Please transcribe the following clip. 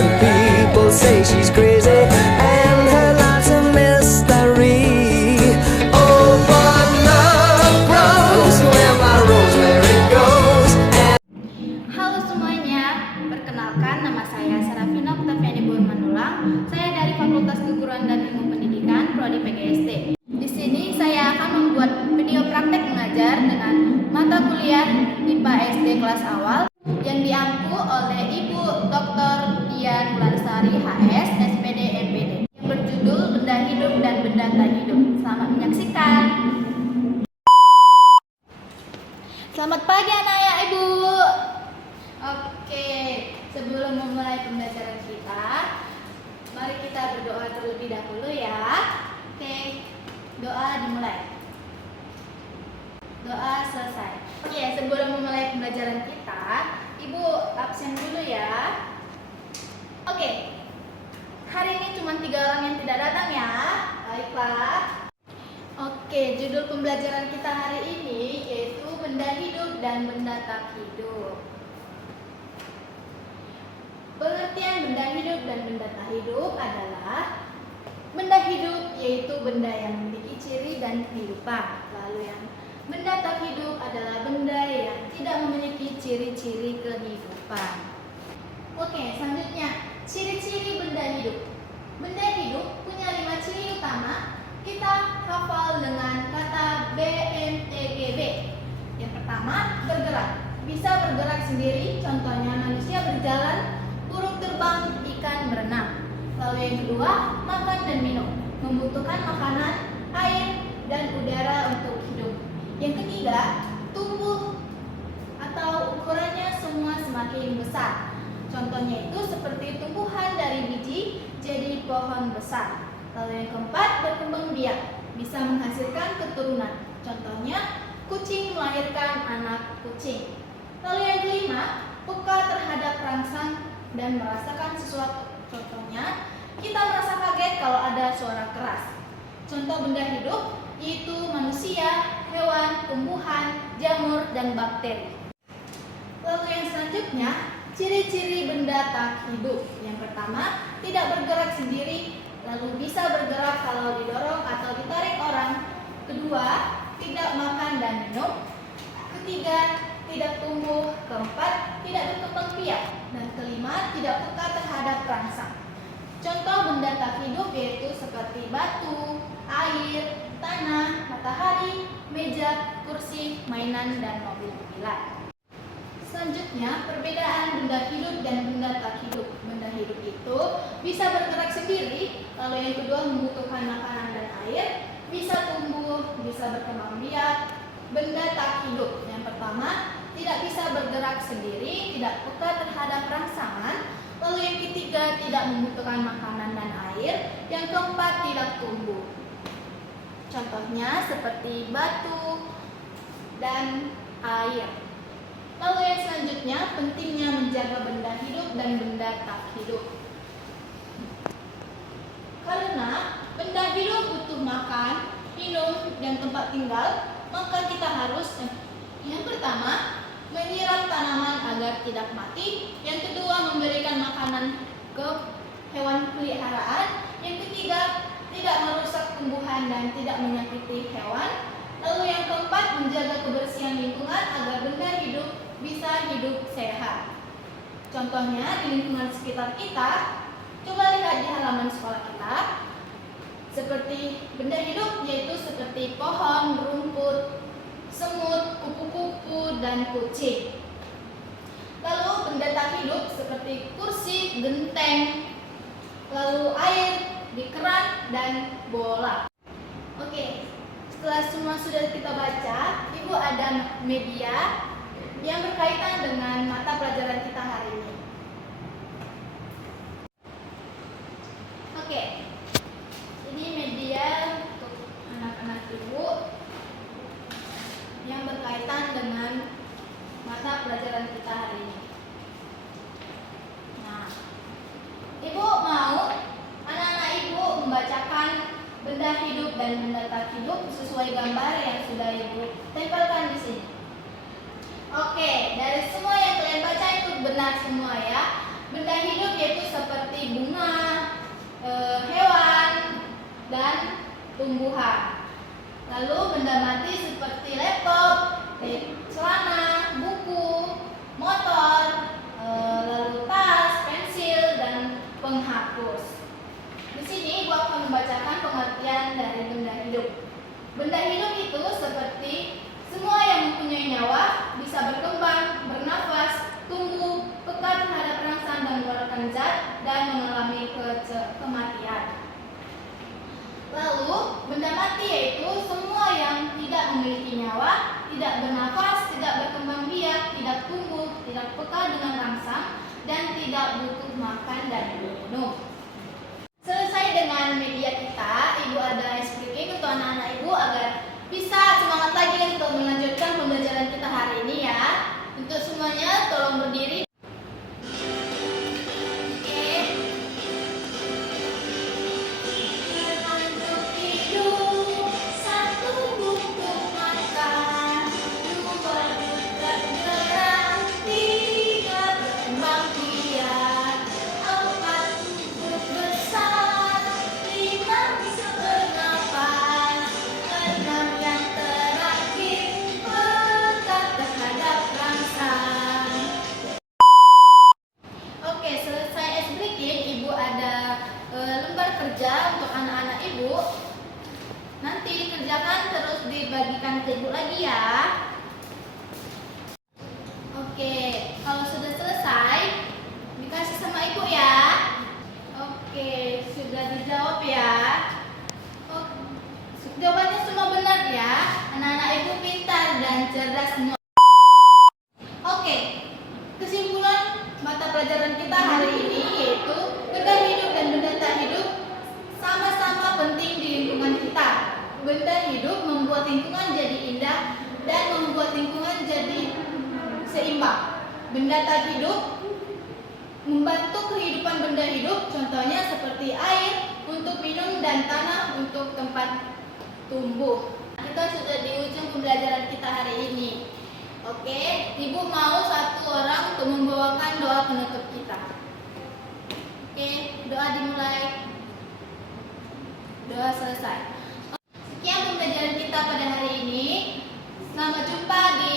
and people say she's crazy, and her life's a mystery. Oh, but love grows where my rosemary goes. Halo semuanya, perkenalkan nama saya Sarafina Oktaviani Burmanulang. Saya dari Fakultas Keguruan dan Ilmu Pendidikan, Prodi PGSD. Di sini saya akan membuat video praktek mengajar dengan mata kuliah IPA SD kelas awal yang diampu oleh Ibu Dr. Dian Wulansari HS, SPD, MPD, yang berjudul Benda Hidup dan Benda Tak Hidup. Selamat menyaksikan. Selamat pagi anak-anak Ibu. Oke, sebelum memulai pembelajaran kita, mari kita berdoa terlebih dahulu ya. Oke, doa dimulai. Doa selesai. Oke, sebelum memulai pembelajaran kita, Ibu absen dulu ya. Oke, hari ini cuma 3 orang yang tidak datang ya. Baiklah. Oke, judul pembelajaran kita hari ini yaitu benda hidup dan benda tak hidup. Pengertian benda hidup dan benda tak hidup adalah benda hidup yaitu benda yang memiliki ciri dan kehidupan. Lalu yang benda tak hidup adalah benda yang tidak memiliki ciri-ciri kehidupan. Oke, selanjutnya ciri-ciri benda hidup. Benda hidup punya 5 ciri utama. Kita hafal dengan kata BMTGB. Yang pertama, bergerak. Bisa bergerak sendiri, contohnya manusia berjalan, burung terbang, ikan berenang. Lalu yang kedua, makan dan minum. Membutuhkan makanan, air, dan udara untuk hidup. Yang ketiga, tumbuh atau ukurannya semua semakin besar. Contohnya itu seperti tumbuhan dari biji jadi pohon besar. Lalu yang keempat, berkembang biak, bisa menghasilkan keturunan. Contohnya, kucing melahirkan anak kucing. Lalu yang kelima, peka terhadap rangsang dan merasakan sesuatu. Contohnya, kita merasa kaget kalau ada suara keras. Contoh benda hidup yaitu manusia, hewan, tumbuhan, jamur, dan bakteri. Lalu yang selanjutnya, ciri-ciri benda tak hidup. Yang pertama, tidak bergerak sendiri, lalu bisa bergerak kalau didorong atau ditarik orang. Kedua, tidak makan dan minum. Ketiga, tidak tumbuh. Keempat, tidak berkembang biak. Dan kelima, tidak peka terhadap rangsang. Contoh benda tak hidup yaitu seperti batu, air, tanah, matahari, meja, kursi, mainan, dan mobil-mobilan. Selanjutnya, perbedaan benda hidup dan benda tak hidup. Benda hidup itu bisa bergerak sendiri, lalu yang kedua membutuhkan makanan dan air, bisa tumbuh, bisa berkembang biak. Benda tak hidup, yang pertama, tidak bisa bergerak sendiri, tidak peka terhadap rangsangan. Lalu yang ketiga, tidak membutuhkan makanan dan air. Yang keempat, tidak tumbuh. Contohnya seperti batu dan air. Lalu yang selanjutnya, pentingnya menjaga benda hidup dan benda tak hidup. Karena benda hidup butuh makan, minum, dan tempat tinggal, maka kita harus yang pertama, menyiram tanaman agar tidak mati. Yang kedua, memberikan makanan ke hewan peliharaan. Yang ketiga, tidak merusak tumbuhan dan tidak menyakiti hewan. Lalu yang keempat, menjaga kebersihan lingkungan agar benda hidup bisa hidup sehat. Contohnya di lingkungan sekitar kita, coba lihat di halaman sekolah kita. Seperti benda hidup yaitu seperti pohon, rumput, semut, kupu-kupu, dan kucing. Lalu benda tak hidup seperti kursi, genteng, lalu air di keran, dan bola. Oke, setelah semua sudah kita baca, Ibu ada media yang berkaitan dengan mata pelajaran kita hari ini. Oke, ini media untuk anak-anak Ibu yang berkaitan dengan mata pelajaran kita hari ini. Nah, Ibu mau anak-anak Ibu membacakan benda hidup dan benda tak hidup sesuai gambar yang sudah Ibu tempelkan di sini. Oke, dari semua yang kalian baca itu benar semua ya. Benda hidup yaitu seperti bunga, hewan, dan tumbuhan. Lalu benda mati seperti laptop, celana, buku, motor, lalu tas, pensil, dan penghapus. Di sini Ibu akan membacakan pengertian dari benda hidup. Benda hidup itu seperti semua yang mempunyai nyawa, bisa berkembang, bernafas, tumbuh, peka terhadap rangsangan dan mengeluarkan zat, dan mengalami kematian. Lalu, benda mati yaitu semua yang tidak memiliki nyawa, tidak bernafas, tidak berkembang biak, tidak tumbuh, tidak peka dengan rangsang, dan tidak butuh makan dan minum. Selesai dengan media kita, Ibu ada ice breaking untuk anak-anak Ibu agar bisa semangat lagi untuk melanjutkan pembelajaran kita hari ini ya. Untuk semuanya tolong berdiri. Kerja untuk anak-anak Ibu nanti dikerjakan terus dibagikan ke Ibu lagi ya. Oke, kalau sudah selesai dikasih sama Ibu ya. Oke, sudah dijawab ya. Jawabannya semua benar ya. Anak-anak Ibu pintar dan cerdas semua. Oke, kesimpulan mata pelajaran kita hari ini yaitu benda hidup dan benda tak hidup sama-sama penting di lingkungan kita. Benda hidup membuat lingkungan jadi indah dan membuat lingkungan jadi seimbang. Benda tak hidup membantu kehidupan benda hidup, contohnya seperti air untuk minum dan tanah untuk tempat tumbuh. Kita sudah di ujung pembelajaran kita hari ini. Oke, Ibu mau satu orang untuk membawakan doa penutup kita. Oke, doa dimulai. Doa selesai. Sekian pembelajaran kita pada hari ini. Selamat jumpa di